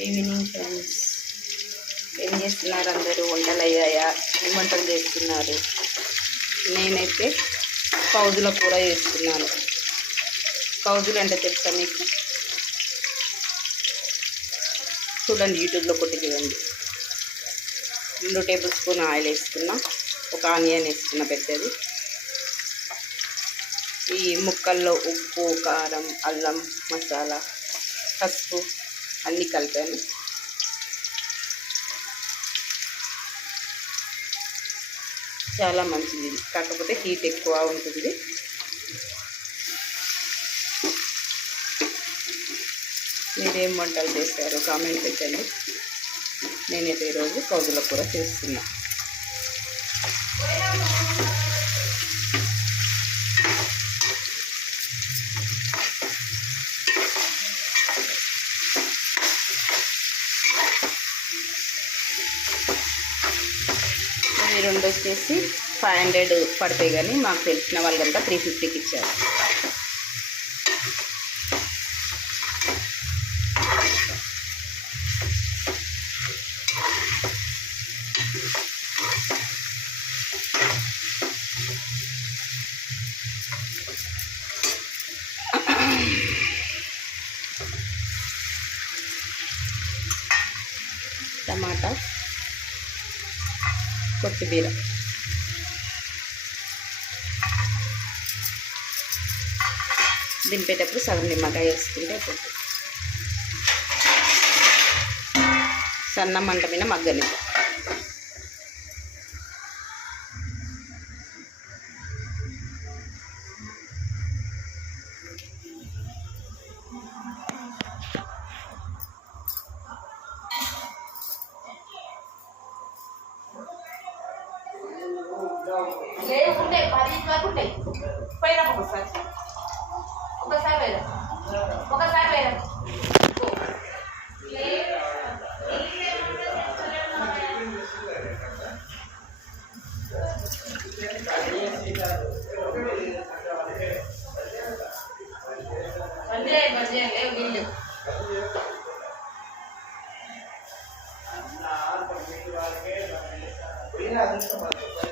Evening friends ఏం చేస్తున్నారు అందరూ? వంటలు అయ్యాయా? ఏం వంటలు చేస్తున్నారు? నేనైతే కౌజుల కూర చేస్తున్నాను. కౌజులు అంటే తెలుసా మీకు? చూడండి యూట్యూబ్లో కొట్టి చూడండి. రెండు టేబుల్ స్పూన్ ఆయిల్ వేసుకున్నా ఒక ఆనియన్ వేసుకున్న పెద్దది. ఈ ముక్కల్లో ఉప్పు కారం అల్లం మసాలా పసుపు అన్నీ కలిపాను. చాలా మంచిది. కాకపోతే హీట్ ఎక్కువ ఉంటుంది. మీరేం వంటలు చేస్తారు కామెంట్ పెట్టండి. నేనైతే ఈరోజు కౌజుల కూర చేస్తున్నా. అవి రెండు వచ్చేసి ఫైవ్ హండ్రెడ్ పడతాయి కానీ మాకు తెలిసిన వాళ్ళంతా త్రీ ఫిఫ్టీకి ఇచ్చారు. టమాటా కొత్తిమీర. దింపేటప్పుడు సగం నిమ్మకాయ వేసుకుంటే అయిపోతుంది. సన్న మంట మీద మగ్గని లేకుండే పదింటి వరకు ఉంటాయి పోయినా ఒకసారి ఒకసారి పోయినా ఒకసారి పోయినా మంచి మంచి లేవు నీళ్ళు వాళ్ళకే